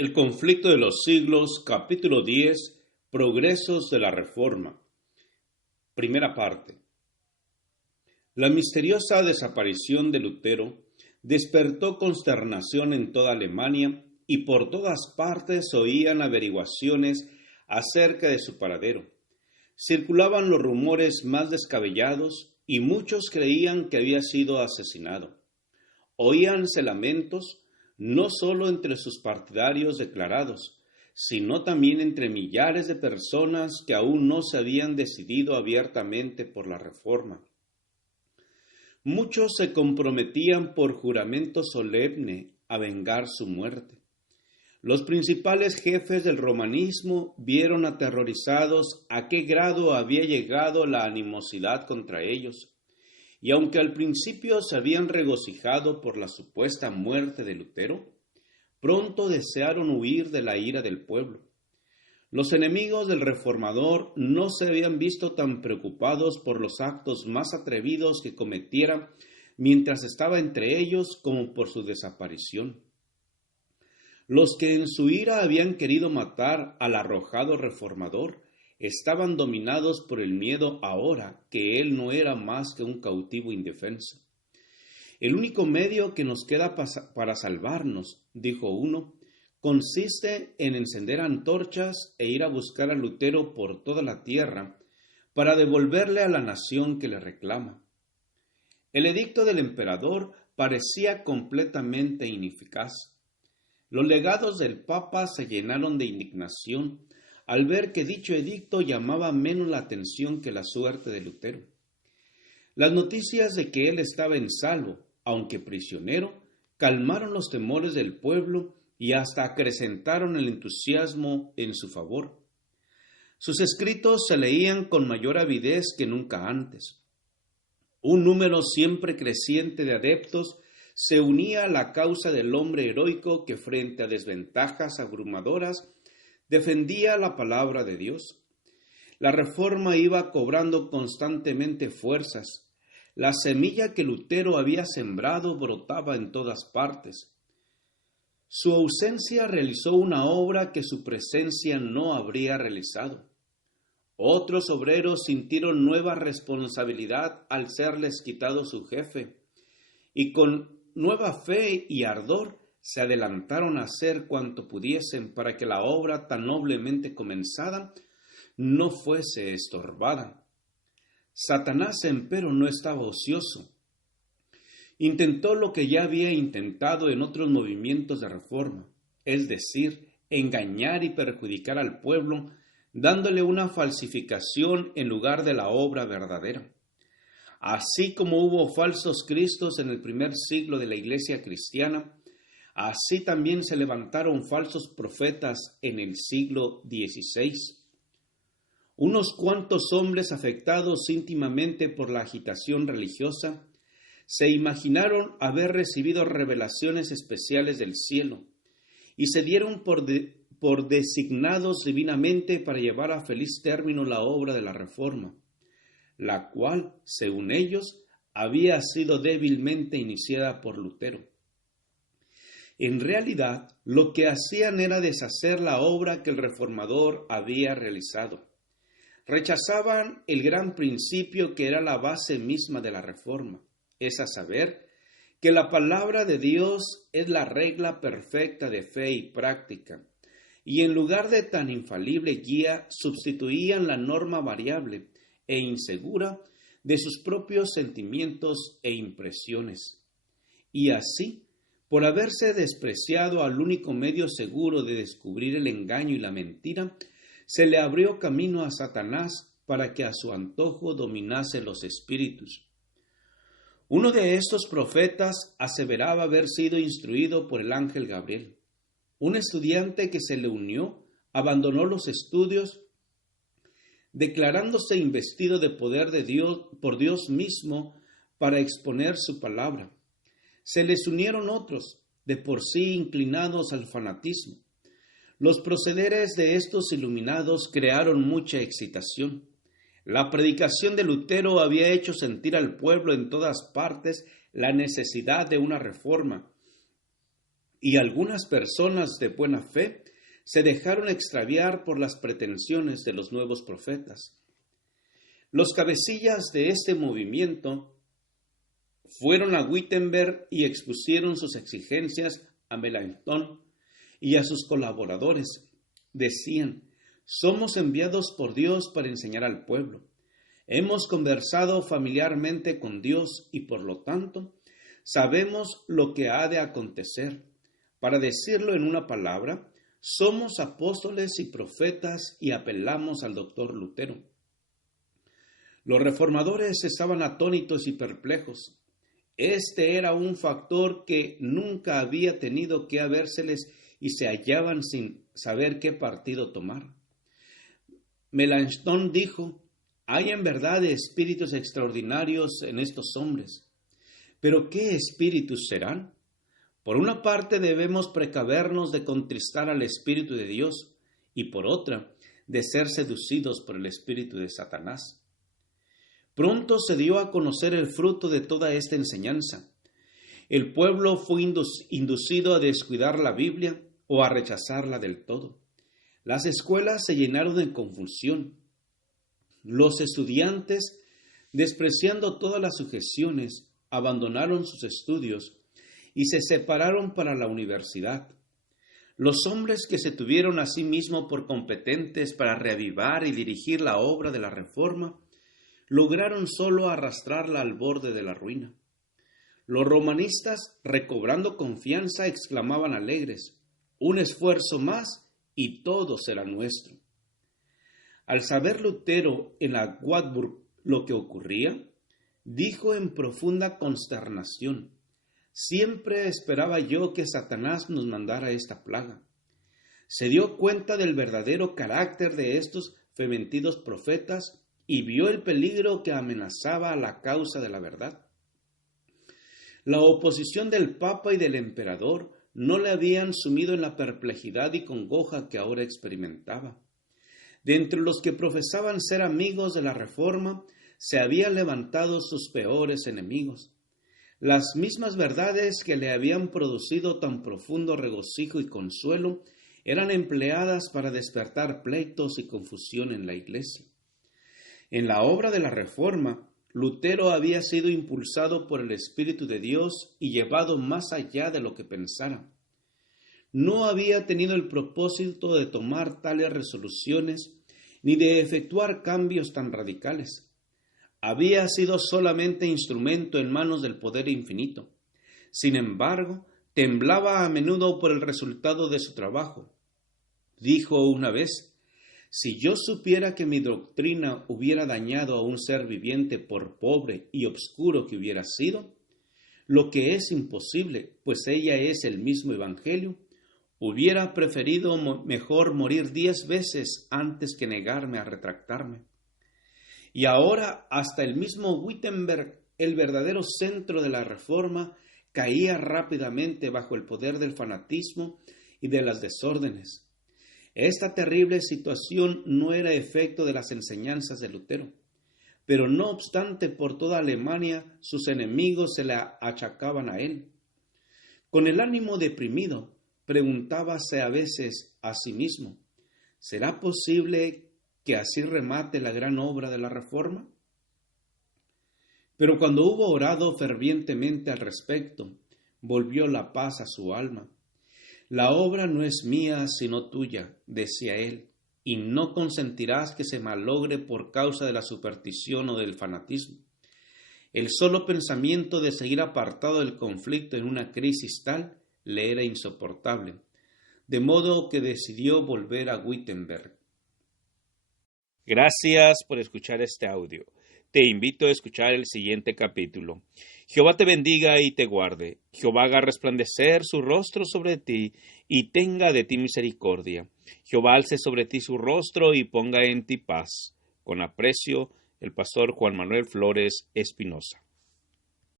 El conflicto de los siglos, capítulo 10, Progresos de la Reforma. Primera parte. La misteriosa desaparición de Lutero despertó consternación en toda Alemania y por todas partes oían averiguaciones acerca de su paradero. Circulaban los rumores más descabellados y muchos creían que había sido asesinado. Oíanse lamentos no solo entre sus partidarios declarados, sino también entre millares de personas que aún no se habían decidido abiertamente por la reforma. Muchos se comprometían por juramento solemne a vengar su muerte. Los principales jefes del romanismo vieron aterrorizados a qué grado había llegado la animosidad contra ellos, y aunque al principio se habían regocijado por la supuesta muerte de Lutero, pronto desearon huir de la ira del pueblo. Los enemigos del reformador no se habían visto tan preocupados por los actos más atrevidos que cometiera mientras estaba entre ellos como por su desaparición. Los que en su ira habían querido matar al arrojado reformador estaban dominados por el miedo ahora que él no era más que un cautivo indefenso. El único medio que nos queda para salvarnos, dijo uno, consiste en encender antorchas e ir a buscar a Lutero por toda la tierra para devolverle a la nación que le reclama. El edicto del emperador parecía completamente ineficaz. Los legados del Papa se llenaron de indignación al ver que dicho edicto llamaba menos la atención que la suerte de Lutero. Las noticias de que él estaba en salvo, aunque prisionero, calmaron los temores del pueblo y hasta acrecentaron el entusiasmo en su favor. Sus escritos se leían con mayor avidez que nunca antes. Un número siempre creciente de adeptos se unía a la causa del hombre heroico que frente a desventajas abrumadoras defendía la palabra de Dios. La reforma iba cobrando constantemente fuerzas. La semilla que Lutero había sembrado brotaba en todas partes. Su ausencia realizó una obra que su presencia no habría realizado. Otros obreros sintieron nueva responsabilidad al serles quitado su jefe, y con nueva fe y ardor se adelantaron a hacer cuanto pudiesen para que la obra tan noblemente comenzada no fuese estorbada. Satanás, empero, no estaba ocioso. Intentó lo que ya había intentado en otros movimientos de reforma, es decir, engañar y perjudicar al pueblo, dándole una falsificación en lugar de la obra verdadera. Así como hubo falsos cristos en el primer siglo de la Iglesia cristiana, así también se levantaron falsos profetas en el siglo XVI. Unos cuantos hombres afectados íntimamente por la agitación religiosa se imaginaron haber recibido revelaciones especiales del cielo y se dieron por designados divinamente para llevar a feliz término la obra de la Reforma, la cual, según ellos, había sido débilmente iniciada por Lutero. En realidad, lo que hacían era deshacer la obra que el reformador había realizado. Rechazaban el gran principio que era la base misma de la reforma, es a saber, que la palabra de Dios es la regla perfecta de fe y práctica, y en lugar de tan infalible guía, sustituían la norma variable e insegura de sus propios sentimientos e impresiones. Y así, por haberse despreciado al único medio seguro de descubrir el engaño y la mentira, se le abrió camino a Satanás para que a su antojo dominase los espíritus. Uno de estos profetas aseveraba haber sido instruido por el ángel Gabriel. Un estudiante que se le unió abandonó los estudios, declarándose investido de poder de Dios por Dios mismo para exponer su palabra. Se les unieron otros, de por sí inclinados al fanatismo. Los procederes de estos iluminados crearon mucha excitación. La predicación de Lutero había hecho sentir al pueblo en todas partes la necesidad de una reforma, y algunas personas de buena fe se dejaron extraviar por las pretensiones de los nuevos profetas. Los cabecillas de este movimiento fueron a Wittenberg y expusieron sus exigencias a Melanchthon y a sus colaboradores. Decían: somos enviados por Dios para enseñar al pueblo. Hemos conversado familiarmente con Dios y por lo tanto sabemos lo que ha de acontecer. Para decirlo en una palabra, somos apóstoles y profetas y apelamos al doctor Lutero. Los reformadores estaban atónitos y perplejos. Este era un factor que nunca había tenido que habérseles y se hallaban sin saber qué partido tomar. Melanchthon dijo: hay en verdad espíritus extraordinarios en estos hombres. ¿Pero qué espíritus serán? Por una parte debemos precavernos de contristar al Espíritu de Dios y por otra de ser seducidos por el espíritu de Satanás. Pronto se dio a conocer el fruto de toda esta enseñanza. El pueblo fue inducido a descuidar la Biblia o a rechazarla del todo. Las escuelas se llenaron de confusión. Los estudiantes, despreciando todas las sujeciones, abandonaron sus estudios y se separaron para la universidad. Los hombres que se tuvieron a sí mismos por competentes para reavivar y dirigir la obra de la Reforma, lograron solo arrastrarla al borde de la ruina. Los romanistas, recobrando confianza, exclamaban alegres: un esfuerzo más y todo será nuestro. Al saber Lutero en la Wartburg lo que ocurría, dijo en profunda consternación: siempre esperaba yo que Satanás nos mandara esta plaga. Se dio cuenta del verdadero carácter de estos fementidos profetas y vio el peligro que amenazaba a la causa de la verdad. La oposición del Papa y del Emperador no le habían sumido en la perplejidad y congoja que ahora experimentaba. De entre los que profesaban ser amigos de la Reforma, se habían levantado sus peores enemigos. Las mismas verdades que le habían producido tan profundo regocijo y consuelo eran empleadas para despertar pleitos y confusión en la Iglesia. En la obra de la Reforma, Lutero había sido impulsado por el Espíritu de Dios y llevado más allá de lo que pensara. No había tenido el propósito de tomar tales resoluciones ni de efectuar cambios tan radicales. Había sido solamente instrumento en manos del poder infinito. Sin embargo, temblaba a menudo por el resultado de su trabajo. Dijo una vez: si yo supiera que mi doctrina hubiera dañado a un ser viviente por pobre y obscuro que hubiera sido, lo que es imposible, pues ella es el mismo Evangelio, hubiera preferido mejor morir 10 veces antes que negarme a retractarme. Y ahora hasta el mismo Wittenberg, el verdadero centro de la Reforma, caía rápidamente bajo el poder del fanatismo y de las desórdenes. Esta terrible situación no era efecto de las enseñanzas de Lutero, pero no obstante por toda Alemania sus enemigos se la achacaban a él. Con el ánimo deprimido, preguntábase a veces a sí mismo: ¿será posible que así remate la gran obra de la Reforma? Pero cuando hubo orado fervientemente al respecto, volvió la paz a su alma. La obra no es mía sino tuya, decía él, y no consentirás que se malogre por causa de la superstición o del fanatismo. El solo pensamiento de seguir apartado del conflicto en una crisis tal le era insoportable, de modo que decidió volver a Wittenberg. Gracias por escuchar este audio. Te invito a escuchar el siguiente capítulo. Jehová te bendiga y te guarde. Jehová haga resplandecer su rostro sobre ti y tenga de ti misericordia. Jehová alce sobre ti su rostro y ponga en ti paz. Con aprecio, el pastor Juan Manuel Flores Espinosa.